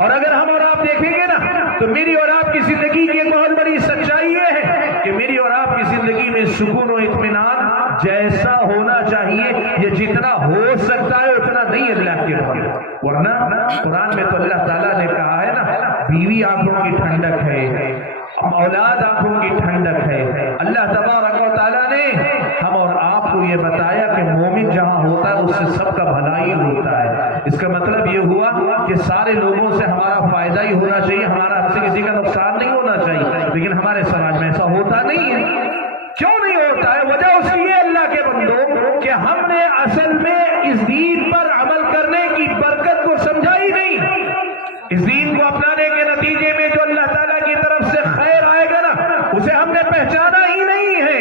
اور اگر ہم اور آپ دیکھیں گے نا تو میری اور آپ کی زندگی کی ایک بہت بڑی سچائی یہ ہے کہ میری اور آپ کی زندگی میں سکون و اطمینان جیسا ہونا چاہیے یہ جتنا ہو سکتا ہے اتنا نہیں اللہ کے بندے. ورنہ قرآن میں تو اللہ تعالیٰ نے کہا ہے نا بیوی آنکھوں کی ٹھنڈک ہے، اولاد آنکھوں کی ٹھنڈک ہے. اللہ تبارک و تعالیٰ نے ہم اور آپ کو یہ بتایا کہ مومن جہاں ہوتا ہے اس سے سب کا بھلائی ہوتا ہے. اس کا مطلب یہ ہوا کہ سارے لوگوں سے ہمارا فائدہ ہی ہونا چاہیے، ہمارا ہم سے کسی کا نقصان نہیں ہونا چاہیے. لیکن ہمارے سماج میں ایسا ہوتا نہیں ہے. کیوں نہیں ہوتا ہے؟ وجہ اس کی یہ اللہ کے بندوں کہ ہم نے اصل میں اس دین پر عمل کرنے کی برکت کو سمجھا ہی نہیں. اس دین کو اپنانے کے نتیجے میں جو اللہ تعالیٰ کی طرف سے خیر آئے گا نا اسے ہم نے پہچانا ہی نہیں ہے.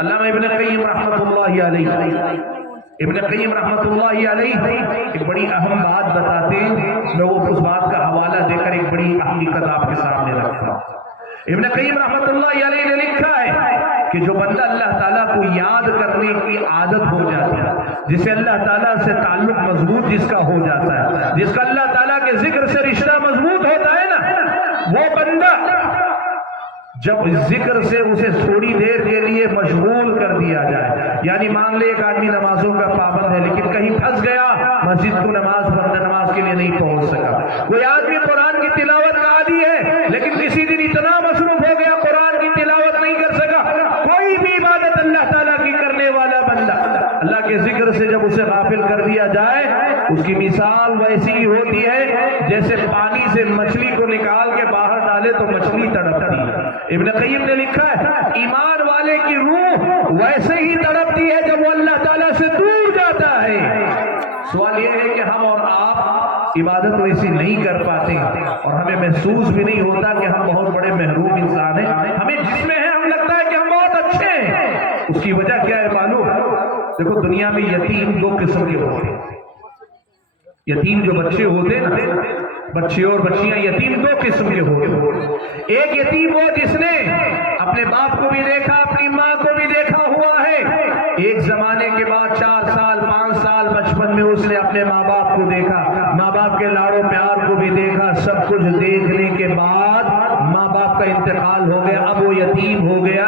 علامہ ابن قیم رحمۃ اللہ علیہ ابن قیم رحمۃ اللہ علیہ ایک بڑی اہم بات بتاتے ہیں. میں وہ اس بات کا حوالہ دے کر ایک بڑی حقیقت آپ کے سامنے رکھتا ہوں. ابن قیم رحمۃ اللہ علیہ نے لکھا ہے کہ جو بندہ اللہ تعالیٰ کو یاد کرنے کی عادت ہو جاتی ہے، جسے اللہ تعالیٰ سے تعلق مضبوط جس کا ہو جاتا ہے، جس کا اللہ تعالیٰ کے ذکر سے رشتہ مضبوط ہوتا ہے نا، وہ بندہ جب ذکر سے اسے تھوڑی دیر کے لیے مشغول کر دیا جائے، یعنی مان لے ایک آدمی نمازوں کا پابند ہے لیکن کہیں پھنس گیا، مسجد کو نماز کے لیے نہیں پہنچ سکا. کوئی آدمی قرآن کی تلاوت کا عادی ہے لیکن کسی دن اتنا مصروف ہو گیا قرآن کی تلاوت نہیں کر سکا. کوئی بھی عبادت اللہ تعالیٰ کی کرنے والا بندہ اللہ کے ذکر سے جب اسے غافل کر دیا جائے اس کی مثال ویسی ہی ہوتی ہے جیسے پانی سے مچھلی کو نکال کے باہر ڈالے تو مچھلی تڑپتی ہے. ابن قیم نے لکھا ہے ایمان والے کی روح ویسے ہی تڑپتی ہے جب وہ اللہ تعالیٰ سے دور جاتا ہے. سوال یہ ہے کہ ہم اور آپ عبادت ویسی نہیں کر پاتے اور ہمیں محسوس بھی نہیں ہوتا کہ ہم بہت بڑے محروم انسان ہیں. ہمیں جس میں ہے ہم لگتا ہے کہ ہم بہت اچھے ہیں. اس کی وجہ کیا ہے معلوم؟ دیکھو دنیا میں یتیم دو قسم کے ہوتے ہیں. یتیم جو بچے ہوتے ہیں نا، بچے اور بچیاں یتیم دو قسم کے ہوتے ہیں. ایک یتیم وہ جس نے اپنے باپ کو بھی دیکھا اپنی ماں کو بھی دیکھا ہوا ہے. ایک زمانے کے بعد 4 سال 5 سال بچپن میں اس نے اپنے ماں باپ کو دیکھا، ماں باپ کے لاڑو پیار کو بھی دیکھا. سب کچھ دیکھنے کے بعد ماں باپ کا انتقال ہو گیا، اب وہ یتیم ہو گیا.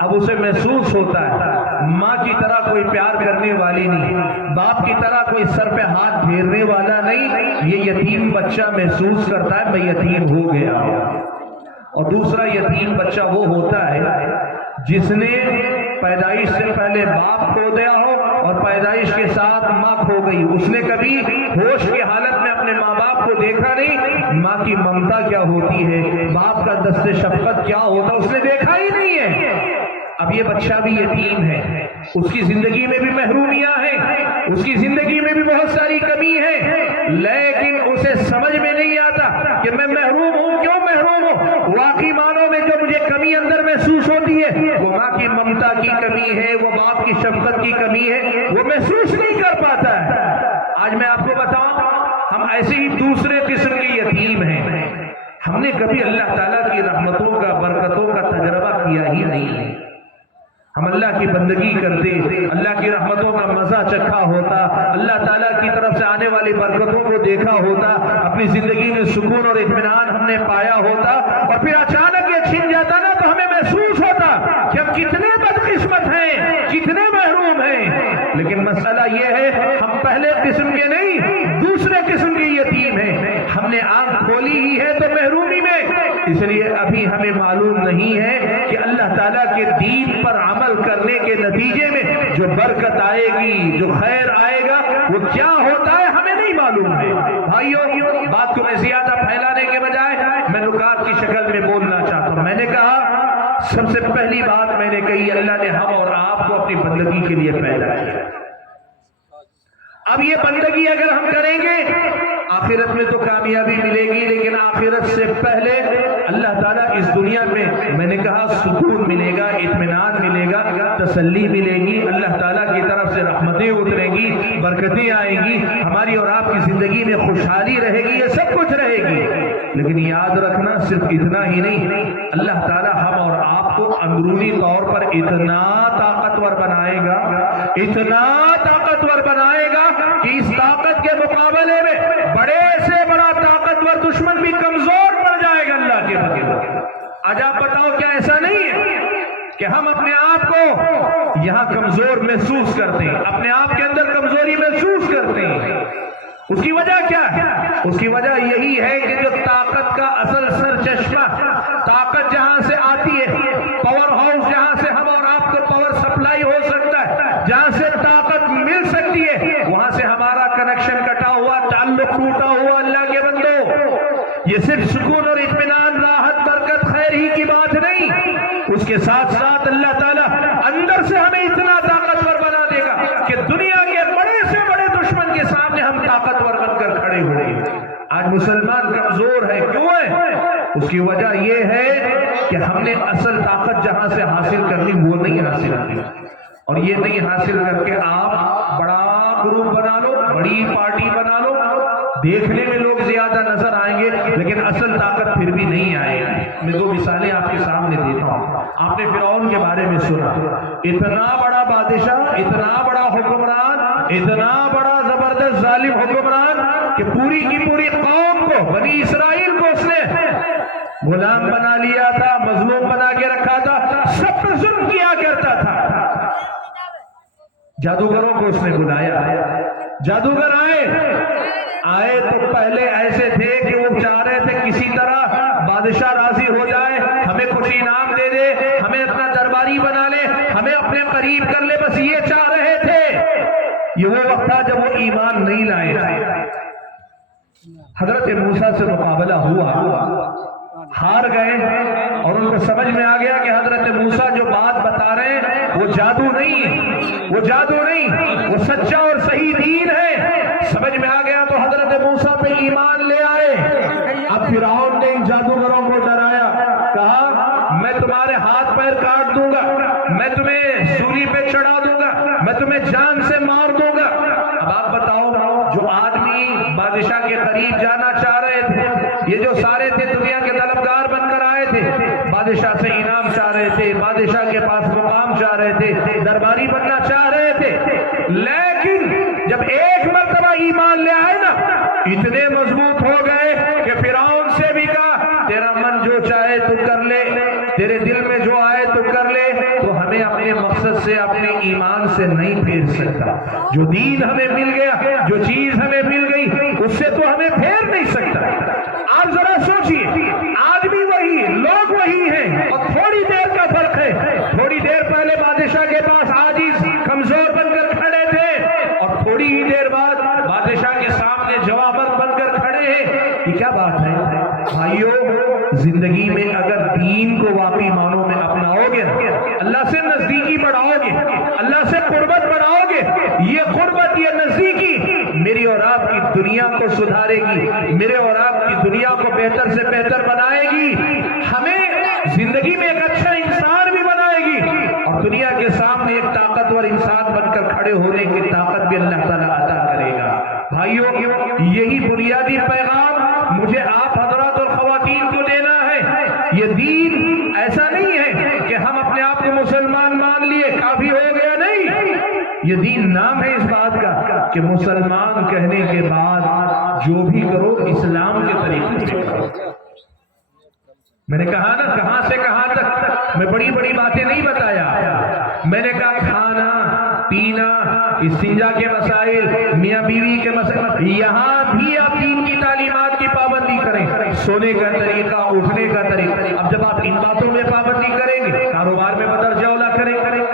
اب اسے محسوس ہوتا ہے ماں کی طرح کوئی پیار کرنے والی نہیں، باپ کی طرح کوئی سر پہ ہاتھ پھیرنے والا نہیں. یہ یتیم بچہ محسوس کرتا ہے میں یتیم ہو گیا. اور دوسرا یتیم بچہ وہ ہوتا ہے جس نے پیدائش سے پہلے باپ کھو دیا ہو اور پیدائش کے ساتھ ماں کھو گئی. اس نے کبھی ہوش کی حالت میں اپنے ماں باپ کو دیکھا نہیں، ماں کی ممتا کیا ہوتی ہے، باپ کا دست شفقت کیا ہوتا اس نے دیکھا ہی نہیں ہے. اب یہ بچہ بھی یتیم ہے، اس کی زندگی میں بھی محرومیاں ہیں، اس کی زندگی میں بھی بہت ساری کمی ہے، لیکن اسے سمجھ میں نہیں آتا کہ میں محروم ہوں. کیوں محروم ہوں؟ واقعی معنوں میں جو مجھے کمی اندر محسوس ہوتی ہے وہ ماں کی ممتا کی کمی ہے، وہ باپ کی شفقت کی کمی ہے، وہ محسوس نہیں کر پاتا ہے. آج میں آپ کو بتاؤں ہم ایسے ہی دوسرے قسم کے یتیم ہیں. ہم نے کبھی اللہ تعالیٰ کی رحمتوں کا برکتوں کا تجربہ کیا ہی نہیں ہے. ہم اللہ کی بندگی کرتے، اللہ کی رحمتوں کا مزہ چکھا ہوتا، اللہ تعالیٰ کی طرف سے آنے والی برکتوں کو دیکھا ہوتا، اپنی زندگی میں سکون اور اطمینان ہم نے پایا ہوتا، اور پھر اچانک یہ چھن جاتا نا تو ہمیں محسوس ہوتا کہ ہم کتنے بدقسمت ہیں، کتنے محروم ہیں. لیکن مسئلہ یہ ہے ہم پہلے قسم کے نہیں دوسرے قسم کے یتیم ہیں. ہم نے آنکھ کھولی ہی ہے تو محرومی میں، اس لیے ابھی ہمیں معلوم نہیں ہے کہ اللہ تعالیٰ کے دین پر عمل کرنے کے نتیجے میں جو برکت آئے گی، جو خیر آئے گا وہ کیا ہوتا ہے ہمیں نہیں معلوم ہے. بھائیو بات کو میں زیادہ پھیلانے کے بجائے میں نکات کی شکل میں بولنا چاہتا ہوں. میں نے کہا سب سے پہلی بات میں نے کہی اللہ نے ہم اور آپ کو اپنی بندگی کے لیے پیدا کیا. اب یہ بندگی اگر ہم کریں گے آخرت میں تو کامیابی ملے گی، لیکن آخرت سے پہلے اللہ تعالیٰ اس دنیا میں نے کہا سکون ملے گا، اطمینان ملے گا، تسلی ملے گی، اللہ تعالیٰ کی طرف سے رحمتیں اتریں گی، برکتیں آئیں گی، ہماری اور آپ کی زندگی میں خوشحالی رہے گی، یہ سب کچھ رہے گی. لیکن یاد رکھنا صرف اتنا ہی نہیں، اللہ تعالیٰ ہم اور آپ کو اندرونی طور پر اتنا طاقتور بنائے گا، اتنا طاقتور بنائے گا کہ اس طاقت کے مقابلے میں بڑے سے بڑا طاقتور کہ ہم اپنے آپ کو یہاں کمزور محسوس کرتے ہیں، اپنے آپ کے اندر کمزوری محسوس کرتے ہیں۔ اس کی وجہ کیا ہے؟ اس کی وجہ یہی ہے کہ جو طاقت کا اصل سرچشمہ، طاقت جہاں سے آتی ہے، پاور ہاؤس جہاں سے ہم اور آپ کو پاور سپلائی ہو سکتا ہے، جہاں سے طاقت مل سکتی ہے، وہاں سے ہمارا کنیکشن کٹا ہوا، تعلق ٹوٹا ہوا۔ اللہ کے بندو، یہ صرف سکون اور اطمینان، راحت، برکت، خیر ہی کی بات نہیں، اس کے ساتھ ساتھ اللہ تعالیٰ اندر سے ہمیں اتنا طاقتور بنا دے گا کہ دنیا کے بڑے سے بڑے دشمن کے سامنے ہم طاقتور بن کر کھڑے ہوئے۔ آج مسلمان کمزور ہے، کیوں ہے؟ اس کی وجہ یہ ہے کہ ہم نے اصل طاقت جہاں سے حاصل کرنی وہ نہیں حاصل کی، اور یہ نہیں حاصل کر کے آپ بڑا گروپ بنا لو، بڑی پارٹی بنا لو، دیکھنے میں لوگ زیادہ نظر آئیں گے لیکن اصل طاقت پھر بھی نہیں آئے گی۔ میں دو مثالیں آپ کے سامنے دیتا ہوں۔ آپ نے فرعون کے بارے میں سنا، اتنا بڑا بادشاہ، اتنا بڑا حکمران، اتنا بڑا زبردست ظالم حکمران کہ پوری کی پوری قوم کو، بنی اسرائیل کو اس نے غلام بنا لیا تھا، مظلوم بنا کے رکھا تھا، سب پر ظلم کیا کرتا تھا۔ جادوگروں کو اس نے بلایا، جادوگر آئے تو پہلے ایسے تھے کہ وہ چاہ رہے تھے کسی طرح بادشاہ راضی ہو جائے، ہمیں کچھ انعام دے دے، ہمیں اپنا درباری بنا لے، ہمیں اپنے قریب کر لے، بس یہ چاہ رہے تھے۔ یہ وہ وقت تھا جب وہ ایمان نہیں لائے تھے۔ حضرت موسیٰ سے مقابلہ ہوا، ہار گئے، اور ان کو سمجھ میں آ گیا کہ حضرت موسیٰ جو بات بتا رہے ہیں وہ جادو نہیں ہے، وہ جادو نہیں، وہ سچا اور صحیح دین ہے۔ سمجھ میں آ گیا تو حضرت موسیٰ پہ ایمان لے آئے۔ اب فرعون نے ان جادوگروں کو ڈرایا، کہا میں تمہارے ہاتھ پیر کاٹ دوں گا، میں تمہیں سولی پہ چڑھا دوں گا، میں تمہیں جان سے مار دوں گا۔ اب آپ بتاؤ، جو آدمی بادشاہ کے قریب جانا چاہ رہے تھے، یہ جو سارے تھے دنیا کے طلبگار بن کر آئے تھے، بادشاہ سے انعام چاہ رہے تھے، بادشاہ کے پاس مقام چاہ رہے تھے، درباری بننا چاہ رہے تھے، لیکن جب ایک مرتبہ ایمان لے آئے نا، اتنے مضبوط ہو گئے کہ فرعون سے بھی کہا تیرا من جو چاہے تو کر لے، تیرے دل میں جو آئے تو کر لے، تو ہمیں اپنے مقصد سے، اپنے ایمان سے نہیں پھیر سکتا۔ جو دین ہمیں مل گیا، جو چیز ہمیں مل گئی، اس سے تو ہمیں پھیر نہیں سکتا۔ آپ ذرا سوچئے، آدمی وہی، لوگ وہی ہیں، اور تھوڑی دیر کا فرق ہے۔ تھوڑی دیر پہلے بادشاہ کے پاس عاجز، کمزور بن کر کھڑے تھے، اور تھوڑی ہی دیر بعد بادشاہ کے سامنے جوابر بن کر کھڑے ہیں۔ یہ کیا بات ہے بھائیو؟ زندگی میں اگر دین کو واقعی معنوں میں اپناؤ گے، اللہ سے نزدیکی بڑھاؤ گے، اللہ سے قربت بڑھاؤ گے، یہ قربت، یہ نزدیکی میری اور آپ کی دنیا کو سدھارے گی، میرے اور آپ کی دنیا کو بہتر سے بہتر بنائے گی، ہمیں زندگی میں ایک اچھا انسان بھی بنائے گی، اور دنیا کے سامنے ایک طاقتور انسان بن کر کھڑے ہونے کی طاقت بھی اللہ تعالیٰ عطا کرے گا۔ بھائیو، یہی بنیادی پیغام مجھے آپ حضرات اور خواتین کو دینا ہے۔ یہ دین ایسا نہیں ہے کہ ہم اپنے آپ کو مسلمان مان لیے کافی ہو گیا، نہیں، یہ دین نام ہے اس بات کا کہ مسلمان کہنے کے بعد جو بھی کرو اسلام کے طریقے سے کرو۔ میں نے کہا نا، کہاں سے کہاں تک میں بڑی بڑی باتیں نہیں بتایا، میں نے کہا کھانا پینا، استنجا کے مسائل، میاں بیوی کے مسائل، یہاں بھی آپ دین کی تعلیمات کی پابندی کریں، سونے کا طریقہ، اٹھنے کا طریقہ۔ اب جب آپ ان باتوں میں پابندی کریں گے، کاروبار میں بدرجہ اولا کریں گے،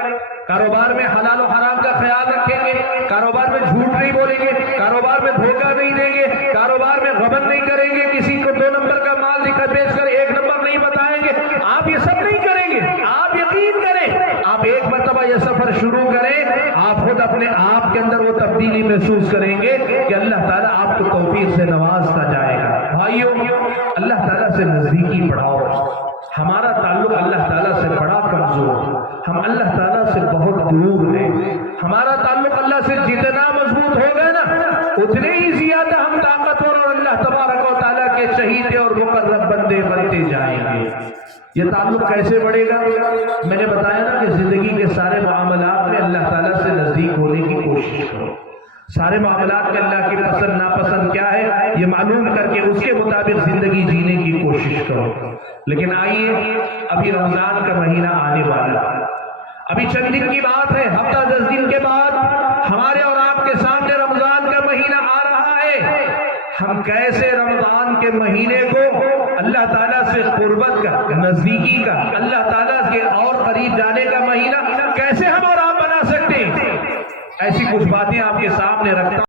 کاروبار میں حلال و حرام کا خیال رکھیں گے، کاروبار میں جھوٹ نہیں بولیں گے، کاروبار میں دھوکہ نہیں دیں گے، کاروبار میں غبن نہیں کریں گے، کسی کو 2 نمبر کا مال دکھا بیچ کر 1 نمبر نہیں بتائیں گے، آپ یہ سب نہیں کریں گے۔ آپ یقین کریں، آپ ایک مرتبہ یہ سفر شروع کریں، آپ خود اپنے آپ کے اندر وہ تبدیلی محسوس کریں گے کہ اللہ تعالیٰ آپ کو توفیق سے نوازتا جائے گا۔ بھائیو، اللہ تعالیٰ سے نزدیکی بڑھاؤ۔ ہمارا تعلق اللہ تعالیٰ سے بڑا کمزور، ہم اللہ تعالیٰ سے بہت دور ہیں۔ ہمارا تعلق اللہ سے جتنا مضبوط ہوگا نا، اتنے ہی زیادہ ہم طاقتور اور اللہ تبارک و تعالیٰ کے چہیتے اور مقرب بندے بنتے جائیں گے۔ یہ تعلق کیسے بڑھے گا؟ میں نے بتایا نا کہ زندگی کے سارے معاملات میں اللہ تعالیٰ سے نزدیک ہونے کی کوشش کرو۔ سارے معاملات میں اللہ کی پسند ناپسند کیا ہے یہ معلوم کر کے اس کے مطابق زندگی جینے کی کوشش کرو۔ لیکن آئیے، ابھی رمضان کا مہینہ آنے والا ہے، ابھی چند دن کی بات ہے، ہفتہ 10 دن کے بعد ہمارے اور آپ کے سامنے رمضان کا مہینہ آ رہا ہے۔ ہم کیسے رمضان کے مہینے کو اللہ تعالیٰ سے قربت کا، نزدیکی کا، اللہ تعالیٰ کے اور قریب جانے کا مہینہ کیسے ہم اور آپ بنا سکتے ہیں؟ ایسی کچھ باتیں آپ کے سامنے رکھتا